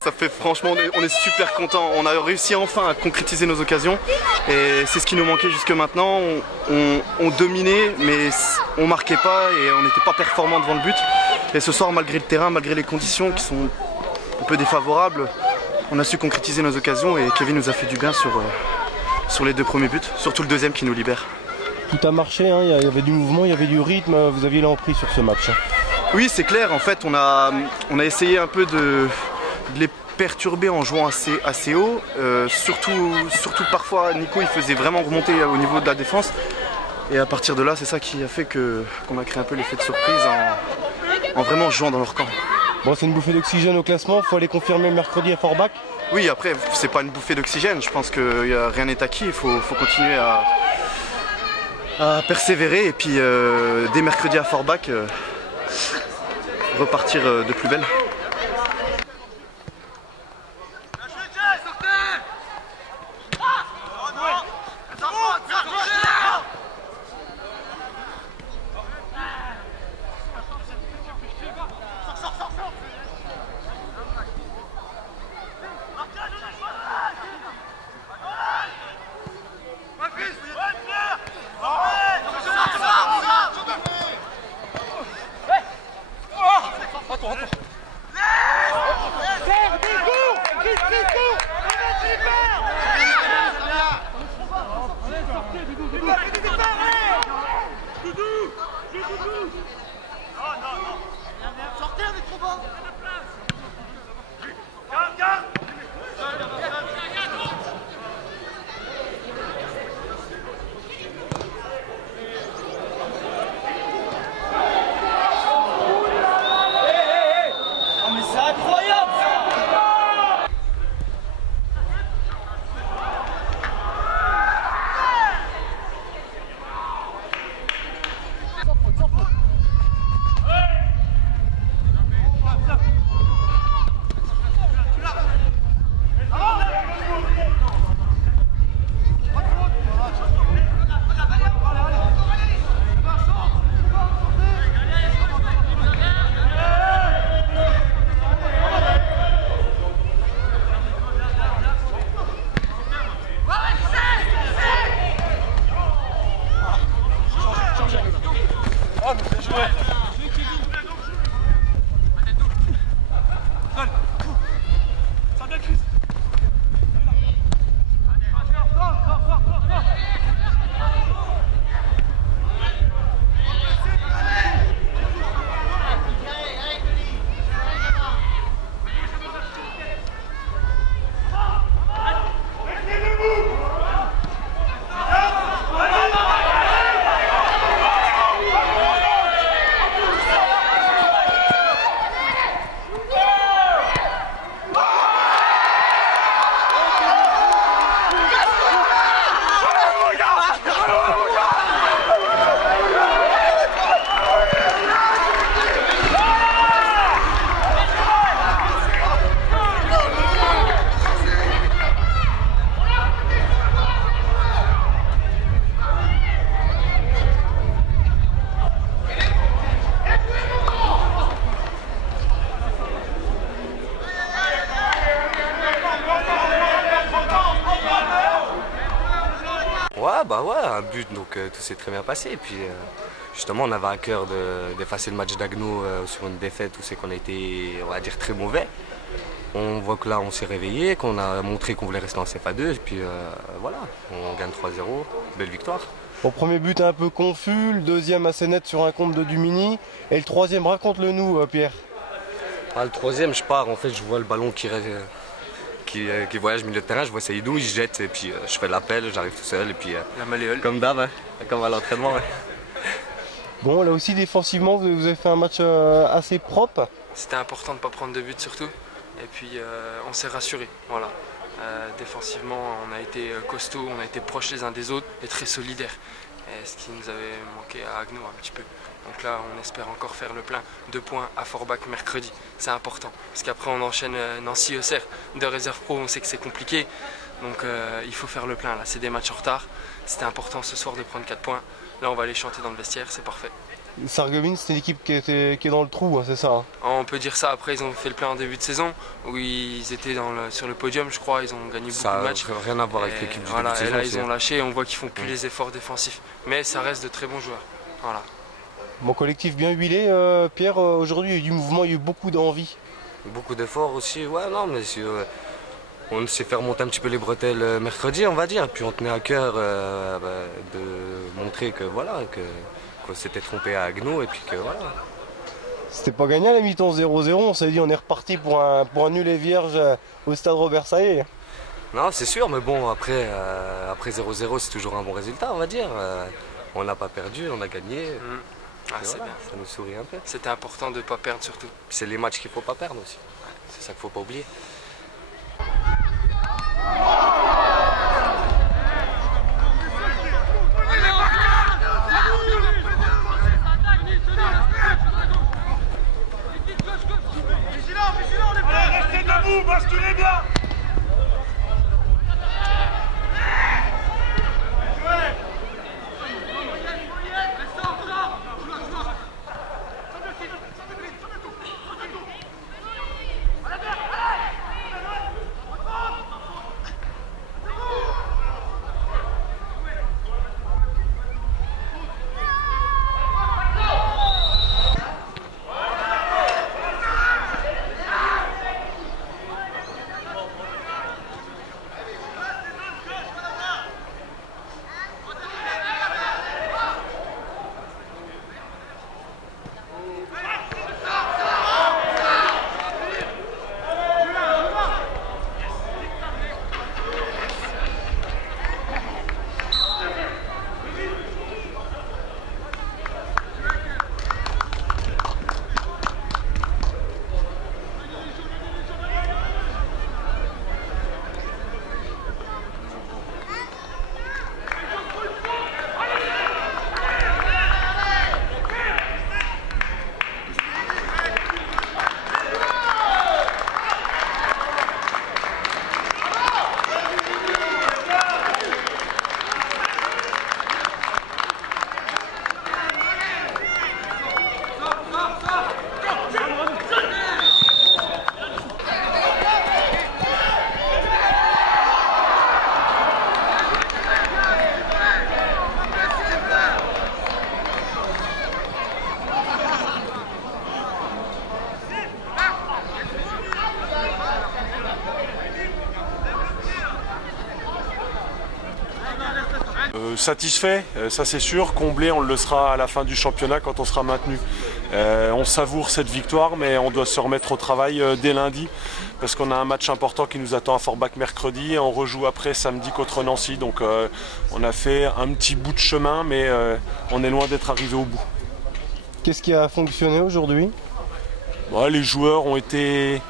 Ça fait franchement, on est super contents. On a réussi enfin à concrétiser nos occasions et c'est ce qui nous manquait jusque maintenant. On dominait mais on marquait pas et on n'était pas performant devant le but. Et ce soir, malgré le terrain, malgré les conditions qui sont un peu défavorables, on a su concrétiser nos occasions et Kevin nous a fait du bien sur les deux premiers buts, surtout le deuxième qui nous libère. Tout a marché, hein. Il y avait du mouvement, il y avait du rythme, vous aviez l'emprise sur ce match. Oui, c'est clair, en fait on a essayé un peu de les perturber en jouant assez haut, surtout parfois Nico il faisait vraiment remonter au niveau de la défense et à partir de là c'est ça qui a fait qu'on a créé un peu l'effet de surprise en vraiment jouant dans leur camp. Bon, c'est une bouffée d'oxygène au classement, il faut aller confirmer mercredi à Forbach. Oui, après c'est pas une bouffée d'oxygène, je pense que rien n'est acquis, il faut continuer à persévérer et puis dès mercredi à Forbach repartir de plus belle. Bah ouais, un but, donc tout s'est très bien passé. Et puis justement, on avait à cœur d'effacer le match d'Agno sur une défaite où c'est qu'on a été, on va dire, très mauvais. On voit que là, on s'est réveillé, qu'on a montré qu'on voulait rester en CFA2. Et puis voilà, on gagne 3-0, belle victoire. Au premier but un peu confus, le deuxième assez net sur un compte de Dumini. Et le troisième, raconte-le nous, Pierre. Ah, le troisième, je pars, en fait, je vois le ballon qui voyage au milieu de terrain, je vois Saïdou, il se jette et puis je fais l'appel, j'arrive tout seul et puis comme d'hab, hein, comme à l'entraînement. Ouais. Bon, là aussi défensivement, vous avez fait un match assez propre. C'était important de ne pas prendre de but surtout. Et puis on s'est rassuré. Voilà. Défensivement, on a été costaud, on a été proches les uns des autres et très solidaires. Et ce qui nous avait manqué à Haguenau un petit peu. Donc là, on espère encore faire le plein. 2 points à Forbach mercredi. C'est important. Parce qu'après, on enchaîne Nancy-Auxerre de réserve pro. On sait que c'est compliqué. Donc il faut faire le plein. Là, c'est des matchs en retard. C'était important ce soir de prendre 4 points. Là, on va aller chanter dans le vestiaire. C'est parfait. Sarreguemines, c'est l'équipe qui est dans le trou, hein, c'est ça hein? On peut dire ça. Après, ils ont fait le plein en début de saison où ils étaient sur le podium, je crois. Ils ont gagné beaucoup de matchs. Ça n'a rien à voir avec l'équipe du début de saison. Et là, ils ont lâché. On voit qu'ils font plus les efforts défensifs. Mais ça reste de très bons joueurs. Voilà. Mon collectif bien huilé, Pierre. Aujourd'hui, il y a eu du mouvement, il y a eu beaucoup d'envie. Beaucoup d'efforts aussi. Ouais, non, mais on s'est fait remonter un petit peu les bretelles mercredi, on va dire. Puis on tenait à cœur de montrer que voilà, qu'on s'était trompé à Haguenau et puis que voilà. C'était pas gagné à la mi-temps 0-0, on s'est dit on est reparti pour un nul et vierge au stade Robert Saillet. Non, c'est sûr, mais bon, après 0-0, c'est toujours un bon résultat, on va dire. On n'a pas perdu, on a gagné. Ah, c'est voilà, bien. ça nous sourit un peu. C'était important de ne pas perdre surtout. C'est les matchs qu'il ne faut pas perdre aussi. C'est ça qu'il ne faut pas oublier. Restez debout, basculez bien. Satisfait, ça c'est sûr. Comblé, on le sera à la fin du championnat quand on sera maintenu. On savoure cette victoire, mais on doit se remettre au travail dès lundi parce qu'on a un match important qui nous attend à Forbach mercredi et on rejoue après samedi contre Nancy. Donc on a fait un petit bout de chemin, mais on est loin d'être arrivé au bout. Qu'est-ce qui a fonctionné aujourd'hui? Les joueurs ont été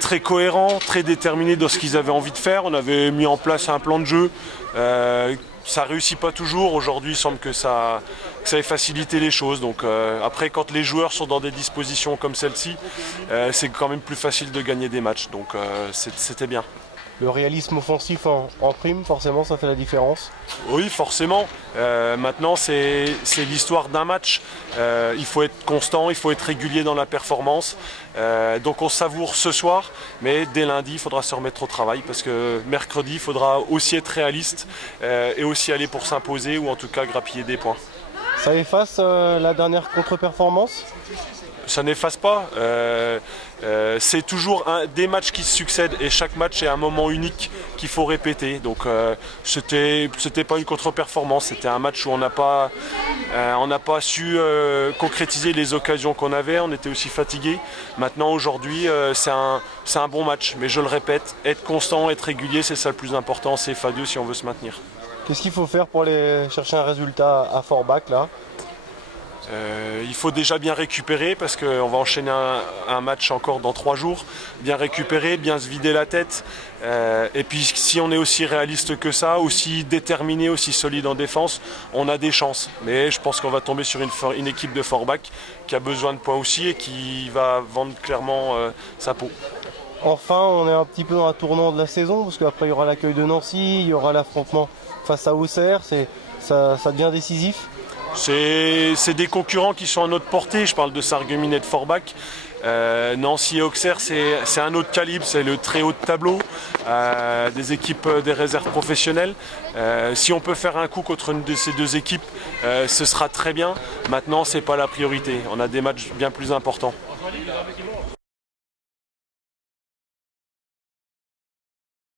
très cohérents, très déterminés dans ce qu'ils avaient envie de faire. On avait mis en place un plan de jeu. Ça ne réussit pas toujours. Aujourd'hui, il semble que ça ait facilité les choses. Donc après, quand les joueurs sont dans des dispositions comme celle-ci, c'est quand même plus facile de gagner des matchs. Donc c'était bien. Le réalisme offensif en prime, forcément, ça fait la différence. Oui, forcément. Maintenant, c'est l'histoire d'un match. Il faut être constant, il faut être régulier dans la performance. Donc on savoure ce soir, mais dès lundi, il faudra se remettre au travail parce que mercredi, il faudra aussi être réaliste et aussi aller pour s'imposer ou en tout cas grappiller des points. Ça efface la dernière contre-performance? Ça n'efface pas. C'est toujours des matchs qui se succèdent et chaque match est un moment unique qu'il faut répéter. Donc c'était pas une contre-performance, c'était un match où on n'a pas su concrétiser les occasions qu'on avait. On était aussi fatigués. Maintenant aujourd'hui c'est un bon match, mais je le répète, être constant, être régulier, c'est ça le plus important, c'est FA2 si on veut se maintenir. Qu'est-ce qu'il faut faire pour aller chercher un résultat à Forbach là? Il faut déjà bien récupérer parce qu'on va enchaîner un match encore dans 3 jours. Bien récupérer, bien se vider la tête. Et puis si on est aussi réaliste que ça, aussi déterminé, aussi solide en défense, on a des chances. Mais je pense qu'on va tomber sur une équipe de Forbach qui a besoin de points aussi et qui va vendre clairement sa peau. Enfin, on est un petit peu dans un tournant de la saison parce qu'après il y aura l'accueil de Nancy, il y aura l'affrontement face à Auxerre, ça devient décisif. C'est des concurrents qui sont à notre portée, je parle de Sarreguemines et de Forbach. Nancy et Auxerre, c'est un autre calibre, c'est le très haut de tableau, des équipes des réserves professionnelles. Si on peut faire un coup contre une de ces deux équipes, ce sera très bien. Maintenant, ce n'est pas la priorité, on a des matchs bien plus importants.